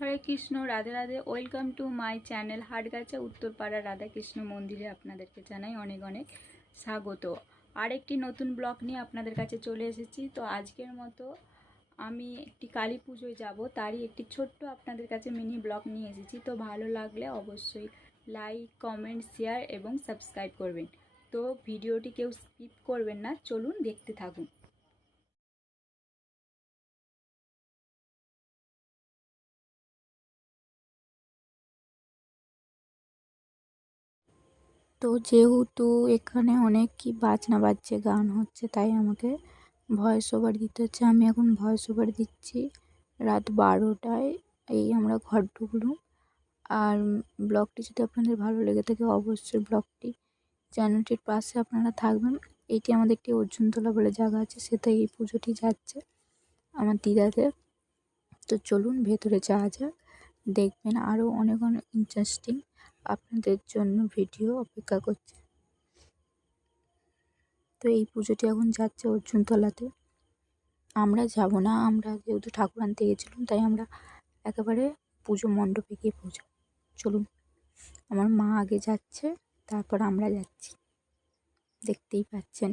Hare Krishna, Radhe Radhe. Welcome to my channel Hatgachha, Uttarpara, Radhakrishna মন্দিরে আপনাদেরকে জানাই অনেক অনেক স্বাগত। আরেকটি নতুন ব্লগ নিয়ে আপনাদের কাছে চলে এসেছি। তো আজকের মতো আমি একটি কালী পুজোয় যাব, তারই একটি ছোট্ট আপনাদের কাছে মিনি ব্লগ নিয়ে এসেছি। তো ভালো লাগলে অবশ্যই লাইক কমেন্ট শেয়ার এবং সাবস্ক্রাইব করবেন। তো ভিডিওটি কেউ স্কিপ করবেন না, চলুন দেখতে থাকুন। তো যেহেতু এখানে অনেক কি বাজনা বাজছে, গান হচ্ছে, তাই আমাকে ভয়েস ওভার দিতে হচ্ছে। আমি এখন ভয়েস ওভার দিচ্ছি রাত বারোটায় এই আমরা ঘর ঢুকলাম আর ব্লগটি যদি আপনাদের ভালো লেগে থাকে অবশ্যই ব্লগটি চ্যানেলটির পাশে আপনারা থাকবেন। এটি আমাদের একটি অর্জুনতলা বলে জায়গা আছে সেটাই এই পুজোটি যাচ্ছে আমার দিদাদের তো চলুন ভেতরে যাওয়া যাক, দেখবেন আরও অনেক অনেক ইন্টারেস্টিং আপনাদের জন্য ভিডিও অপেক্ষা করছে। তো এই পুজোটি এখন যাচ্ছে অর্জুনতলাতে। আমরা যাব না, আমরা যেহেতু ঠাকুর আনতে গেছিলাম, তাই আমরা একেবারে পুজো মণ্ডপে গিয়ে পুজো চলুন, আমার মা আগে যাচ্ছে, তারপর আমরা যাচ্ছি। দেখতেই পাচ্ছেন।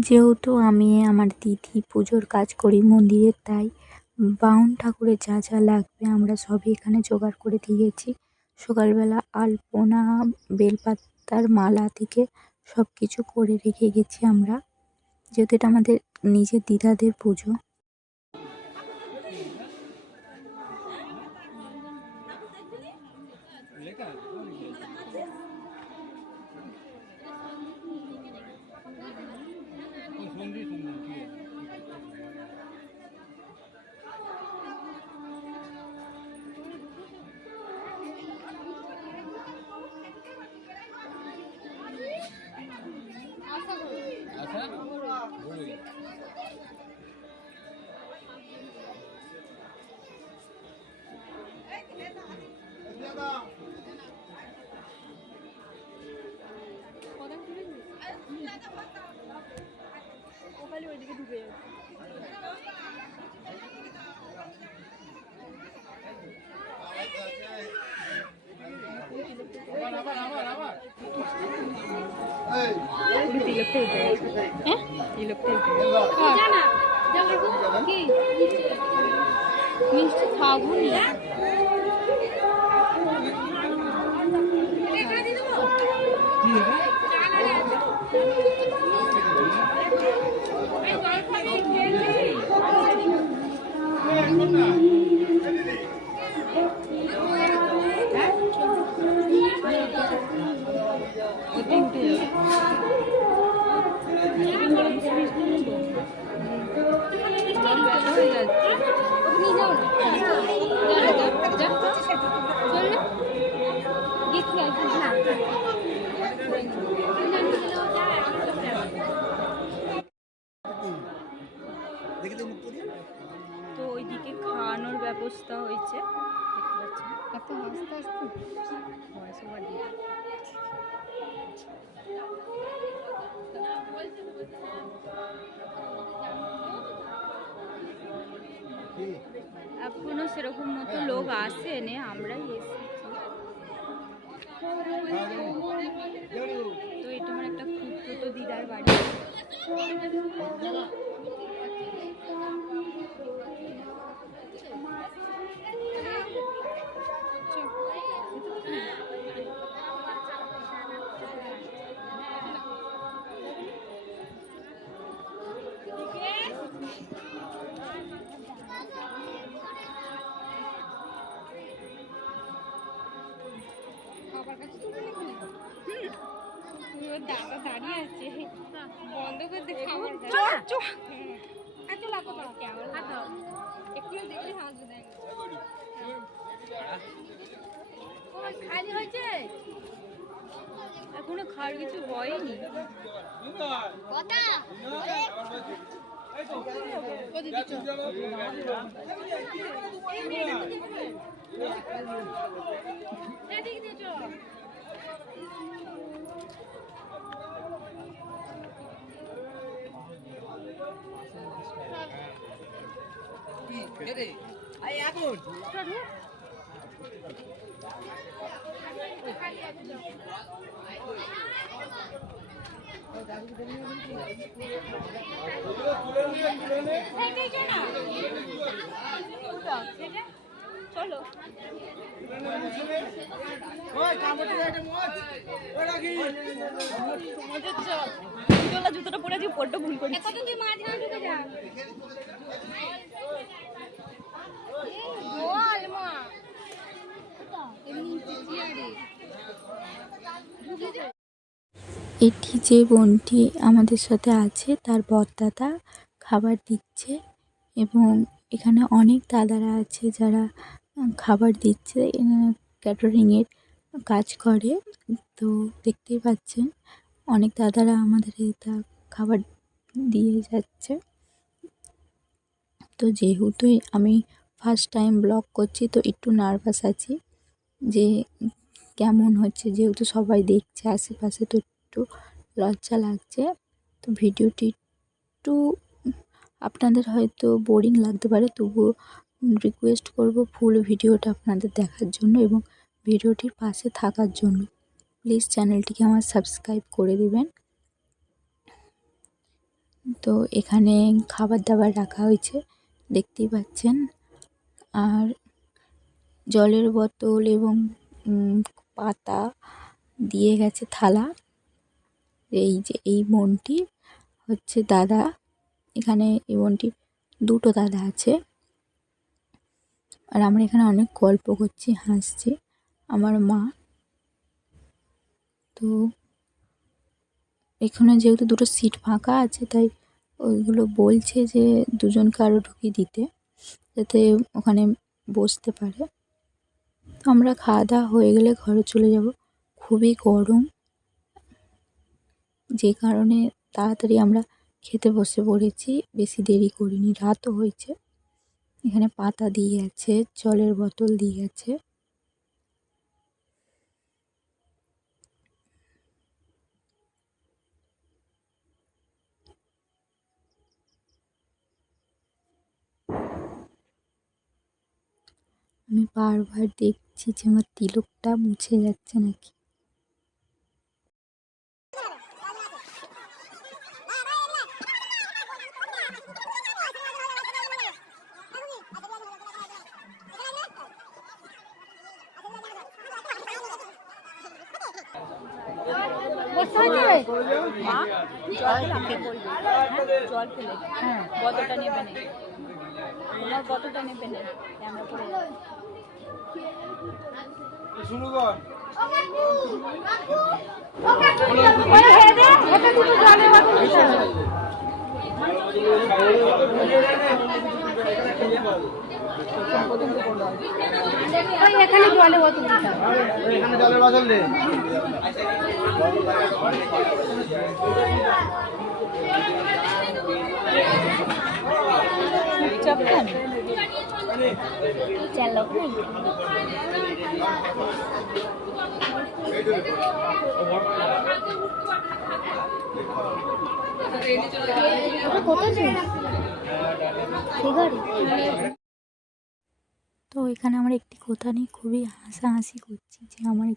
যেহেতু আমি আমার দিদি পুজোর কাজ করি মন্দিরের তাই বাউন ঠাকুরের যা যা লাগবে আমরা সবই এখানে জোগাড় করে দিয়েছি। সকালবেলা আলপনা, বেলপাতার মালা থেকে সব কিছু করে রেখে গেছি আমরা। যেহেতু এটা আমাদের নিজের দিদাদের পুজো। ওখানে ওইদিকে ঢুকে যাচ্ছে। মিষ্টি না। তো ওইদিকে খাওয়ানোর ব্যবস্থা হয়েছে। দেখতে পাচ্ছেন? এখনও সেরকম মতো লোক আসেনি আমরাই এসেছি। তো এটা আমার একটা খুব ছোট দিদার বাড়ি। বন্ধ করে দে খাবার চ চ এত লাগো তো কেমন একটু দেখলে হাসবে দেখ খালি হয়েছে। এখনও খাওয়ার কিছু হয়নি। চলা জুতোটা পরে আজকে পড়টা ভুল করি কত তুই মাঝখানে ঢুকে যা বল মা এমনি চেয়ারে এটি যে বোনটি আমাদের সাথে আছে, তার বরদাদা খাবার দিচ্ছে এবং এখানে অনেক দাদারা আছে যারা খাবার দিচ্ছে। ক্যাটারিংয়ের কাজ করে। তো দেখতেই পাচ্ছেন, অনেক দাদারা আমাদের এটা খাবার দিয়ে যাচ্ছে। তো যেহেতু আমি ফার্স্ট টাইম ব্লগ করছি, তো একটু নার্ভাস আছি যে কেমন হচ্ছে। যেহেতু সবাই দেখছে, আশেপাশে তো একটু লজ্জা লাগছে। তো ভিডিওটি একটু, আপনাদের হয়তো বোরিং লাগতে পারে, তবুও রিকোয়েস্ট করব ফুল ভিডিওটা আপনাদের দেখার জন্য এবং ভিডিওটির পাশে থাকার জন্য। প্লিজ চ্যানেলটিকে আমার সাবস্ক্রাইব করে দেবেন। তো এখানে খাবার দাবার রাখা হয়েছে, দেখতেই পাচ্ছেন। আর জলের বোতল এবং পাতা দিয়ে গেছে থালা। এই যে, এই বোনটি হচ্ছে দাদা। এখানে এই বোনটি দুটো দাদা আছে। আর আমরা এখানে অনেক গল্প করছি, হাসছি। আমার মা। তো এখানে যেহেতু দুটো সিট ফাঁকা আছে, তাই ওইগুলো বলছে যে দুজনকে আরও ঢুকিয়ে দিতে, যাতে ওখানে বসতে পারে। আমরা খাওয়া দাওয়া হয়ে গেলে ঘরে চলে যাব। খুবই গরম। যে কারণে তাড়াতাড়ি আমরা খেতে বসে পড়েছি, বেশি দেরি করিনি, রাতও হয়েছে। এখানে পাতা দিয়ে আছে, জলের বোতল দিয়ে আছে। আমি বারবার দেখছি যে আমার তিলকটা মুছে যাচ্ছে নাকি বসতে হয়েছে মা জল রাখে জল ফেলে। কতটা নেবে না তোমার কতটা নেবে না আমরা করে যাব ওই এখানে জলে বোতল এখানে জলের বাদল দে চুপচাপ তো এখানে আমার একটি কথা নিয়ে খুবই হাসাহাসি করছি যে আমার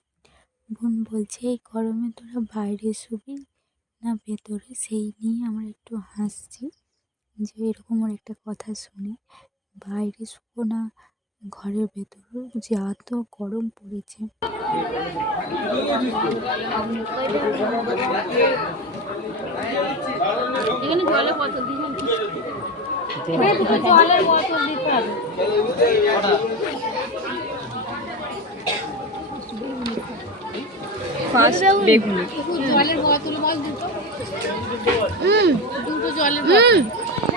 বোন বলছে, এই গরমে তোরা বাইরে শুবি না ভেতরে? সেই নিয়ে আমার একটু হাসছি যে এরকম একটা কথা শুনে। বাইরে শুবো না ঘরের ভেতর যে এত গরম পড়েছে। জলের বোতল দিবেন দুটো জলের বোতল দিতে হবে। ফার্স্ট বেগুনি। জলের বোতল বল দিত দুটো জলের বোতল।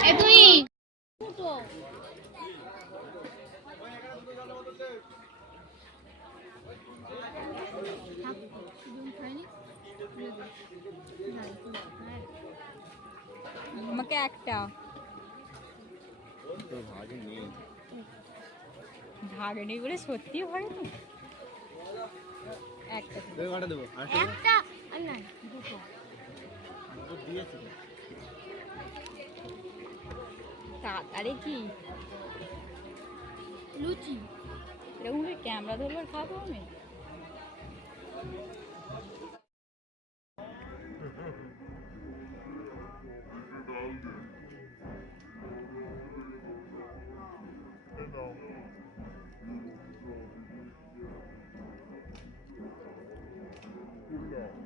এ তুই। আমাকে একটা। ভাগে নেই বলে সত্যি হয় না একটা আর একটা না দুটো। তাড়াতাড়ি কি? লুচি। এরকম ক্যামেরা ধরবার খাব আমি Billy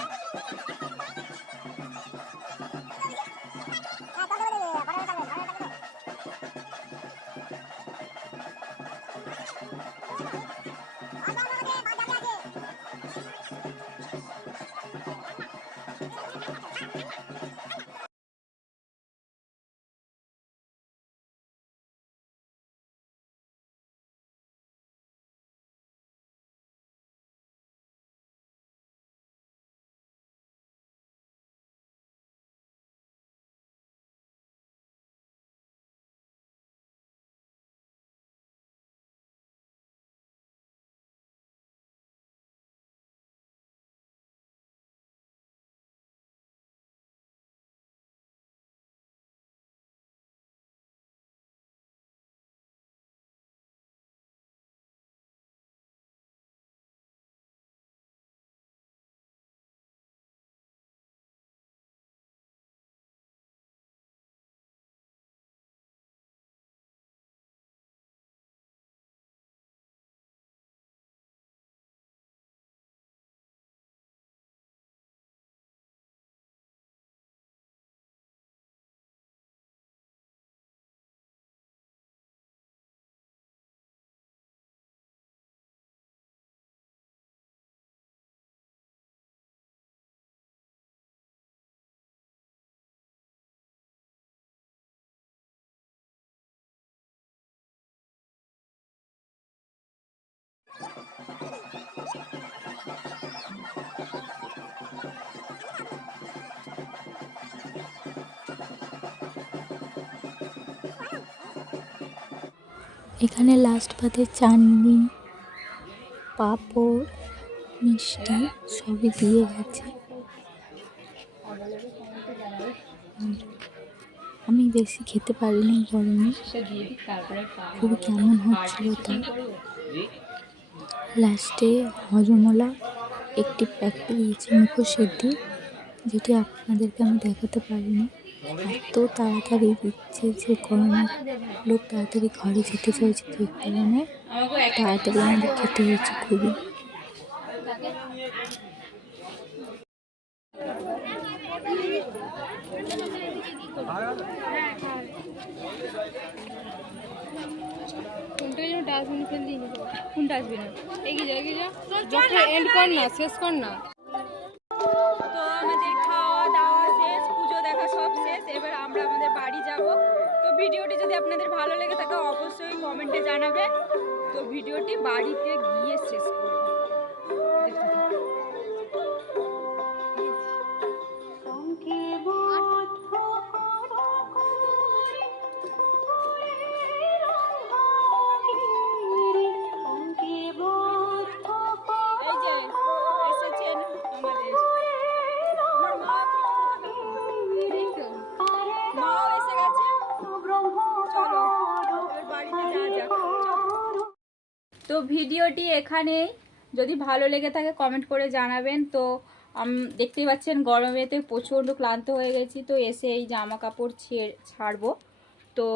এখানে লাস্ট পাতে চাটনি পাঁপড়, মিষ্টি সবই দিয়ে গেছে। আমি বেশি খেতে পারিনি গরমে। খুবই কেমন হচ্ছিল তা লাস্টে হজমলা একটি প্যাকেট দিয়েছে মুখোশ সিদ্ধি, যেটি আপনাদেরকে আমি দেখাতে পারিনি। এত তাড়াতাড়ি দিচ্ছে যে গরমে লোক তাড়াতাড়ি ঘরে যেতে চাইছে যে কারণে তাড়াতাড়ি আমাদের খেতে হয়েছে খুবই। কোনটা যেন ডাস্টবিন ফেল দিয়ে নিতে কোন ডাস্টবিনে এগিয়ে যা এগিয়ে যা। এন্ড কর না শেষ কর না। তো আমাদের যাব তো ভিডিওটি যদি আপনাদের ভালো লেগে থাকে, অবশ্যই কমেন্টে জানাবেন তো ভিডিওটি বাড়িতে গিয়ে শেষ করব। ভিডিওটি এখানেই। যদি ভালো লেগে থাকে কমেন্ট করে জানাবেন। তো দেখতেই পাচ্ছেন গরমেতে প্রচণ্ড ক্লান্ত হয়ে গেছি। তো, এসে এই জামা কাপড় ছেড়, ছাড়বো। তো,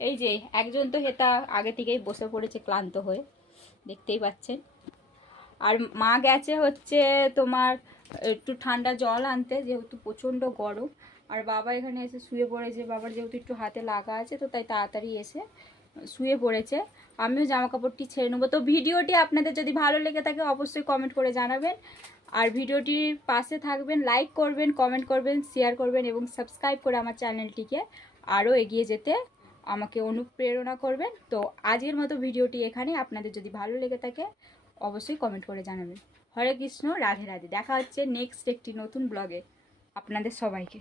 এই যে, একজন তো হেতা আগে থেকেই বসে পড়েছে ক্লান্ত হয়ে। দেখতেই পাচ্ছেন। আর মা গেছে হচ্ছে তোমার, একটু ঠান্ডা জল আনতে, যেহেতু প্রচণ্ড গরম। আর বাবা এখানে এসে শুয়ে পড়েছে। বাবার যেহেতু একটু হাতে লাগা আছে, তো তাই তাড়াতাড়ি এসে শুয়ে পড়েছে। আমিও জামা কাপড়টি ছেড়ে নেব। তো ভিডিওটি আপনাদের যদি ভালো লেগে থাকে, অবশ্যই কমেন্ট করে জানাবেন। আর ভিডিওটির পাশে থাকবেন লাইক করবেন কমেন্ট করবেন শেয়ার করবেন এবং সাবস্ক্রাইব করে আমার চ্যানেলটিকে আরও এগিয়ে যেতে আমাকে অনুপ্রেরণা করবেন। তো আজকের মতো ভিডিওটি এখানে। আপনাদের যদি ভালো লেগে থাকে, অবশ্যই কমেন্ট করে জানাবেন। হরে কৃষ্ণ, রাধে রাধে। দেখা হচ্ছে নেক্সট একটি নতুন ব্লগে আপনাদের সবাইকে।